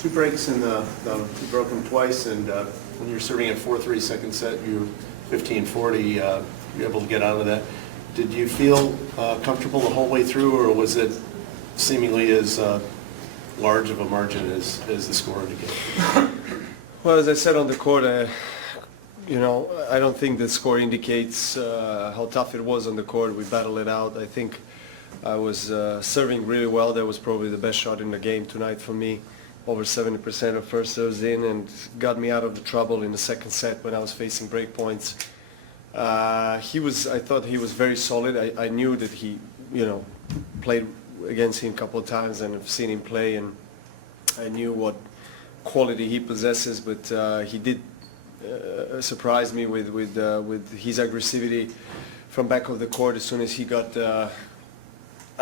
Two breaks in you broke them twice, and when you're serving at 4-3 second set, you're 15-40. You're able to get out of that. Did you feel comfortable the whole way through, or was it seemingly as large of a margin as the score indicated? Well, as I said on the court, I don't think the score indicates how tough it was on the court. We battled it out. I think I was serving really well. That was probably the best shot in the game tonight for me. Over 70% of first serves in, and got me out of the trouble in the second set when I was facing break points. I thought he was very solid. I knew that he, played against him a couple of times and have seen him play, and I knew what quality he possesses, but he did surprise me with his aggressivity from back of the court. As soon as he got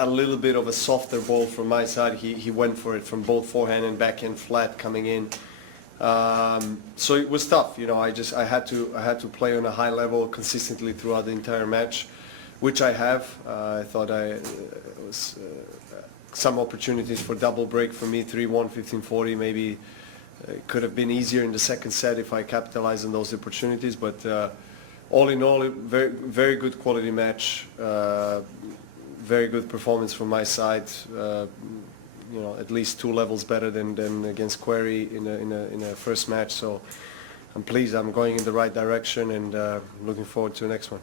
a little bit of a softer ball from my side, he went for it from both forehand and backhand flat coming in. So it was tough, I had to play on a high level consistently throughout the entire match, which I have. I thought was some opportunities for double break for me, 3-1, 15-40. Maybe it could have been easier in the second set if I capitalized on those opportunities, but all in all, very, very good quality match. Very good performance from my side. At least 2 levels better than against Query in a first match. So I'm pleased. I'm going in the right direction, and looking forward to the next one.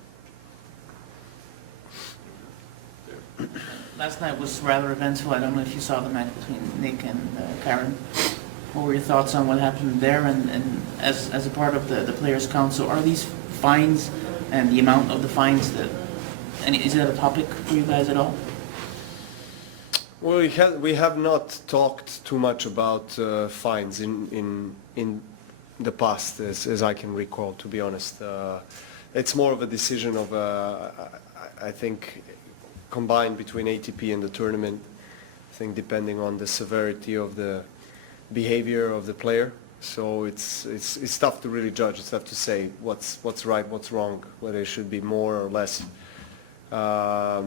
Last night was rather eventful. I don't know if you saw the match between Nick and Karen. What were your thoughts on what happened there? And as a part of the Players' Council, are these fines and the amount of the fines is that a topic for you guys at all? Well, we have not talked too much about fines in the past, as I can recall, to be honest. It's more of a decision of, I think, combined between ATP and the tournament, I think, depending on the severity of the behavior of the player. So it's tough to really judge. It's tough to say what's right, what's wrong, whether it should be more or less. But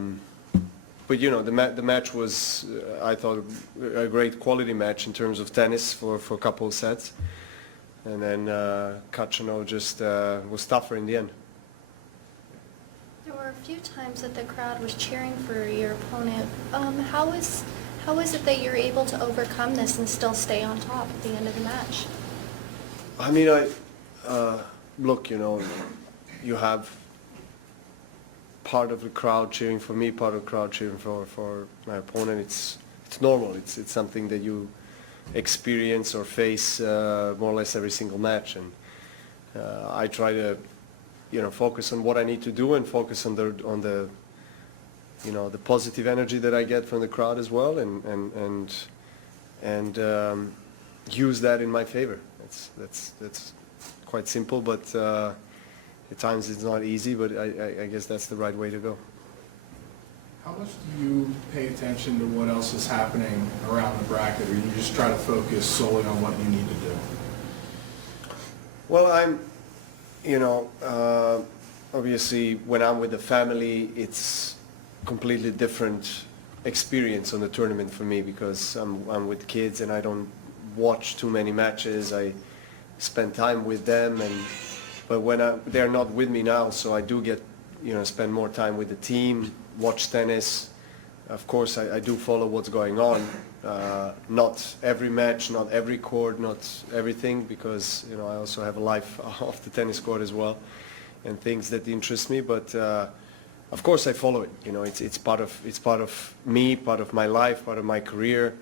the match was, I thought, a great quality match in terms of tennis for a couple of sets, and then Carreno just was tougher in the end. There were a few times that the crowd was cheering for your opponent. How is it that you're able to overcome this and still stay on top at the end of the match? I mean, look, you have part of the crowd cheering for me, part of the crowd cheering for my opponent. It's normal. It's something that you experience or face more or less every single match, and I try to focus on what I need to do and focus on the positive energy that I get from the crowd as well, and use that in my favor. That's quite simple, but at times it's not easy, but I guess that's the right way to go. How much do you pay attention to what else is happening around the bracket, or you just try to focus solely on what you need to do? Well, obviously when I'm with the family, it's completely different experience on the tournament for me, because I'm with kids and I don't watch too many matches. I spend time with them, but when they're not with me now, so I do get spend more time with the team, watch tennis. Of course, I do follow what's going on. Not every match, not every court, not everything, because I also have a life off the tennis court as well, and things that interest me. But of course, I follow it. It's part of me, part of my life, part of my career.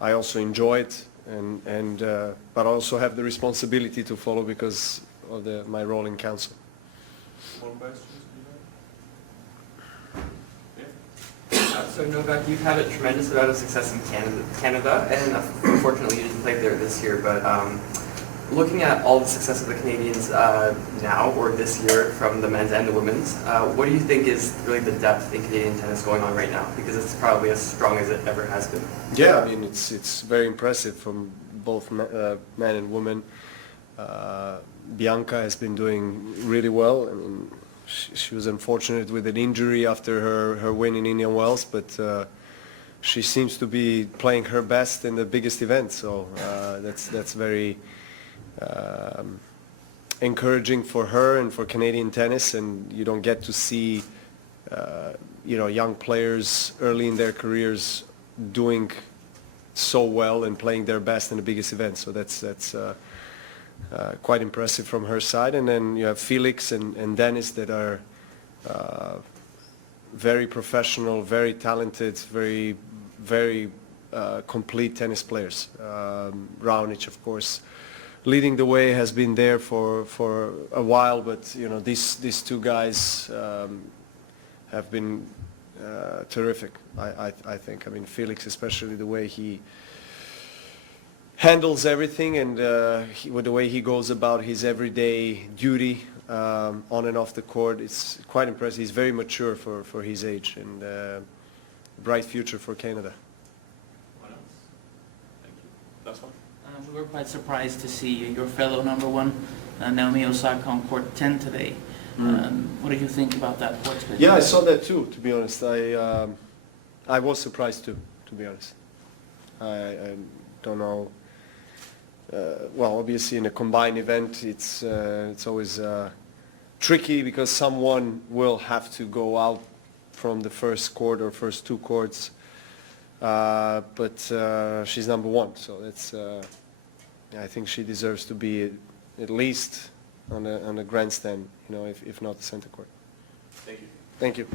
I also enjoy it, but I also have the responsibility to follow because of my role in council. More questions? So Novak, you've had a tremendous amount of success in Canada, and unfortunately you didn't play there this year, but looking at all the success of the Canadians now, or this year, from the men's and the women's, what do you think is really the depth in Canadian tennis going on right now? Because it's probably as strong as it ever has been. Yeah, I mean, it's very impressive from both men and women. Bianca has been doing really well. I mean, she was unfortunate with an injury after her win in Indian Wells, but she seems to be playing her best in the biggest event. So that's very encouraging for her and for Canadian tennis. And you don't get to see young players early in their careers doing so well and playing their best in the biggest event. So that's quite impressive from her side. And then you have Felix and Dennis that are very professional, very talented, very complete tennis players. Raonic, of course, leading the way, has been there for a while, but these two guys have been terrific. I think. I mean, Felix, especially the way he handles everything and with the way he goes about his everyday duty on and off the court, it's quite impressive. He's very mature for his age, and bright future for Canada. What else? Thank you. That's one. We were quite surprised to see your fellow number one, Naomi Osaka, on court 10 today. What did you think about that court split? Yeah, I saw that too, to be honest. I was surprised too, to be honest. I don't know. Well, obviously in a combined event, it's always tricky because someone will have to go out from the first court or first two courts. But she's number one, so that's. I think she deserves to be at least on the grandstand, if not the center court. Thank you. Thank you.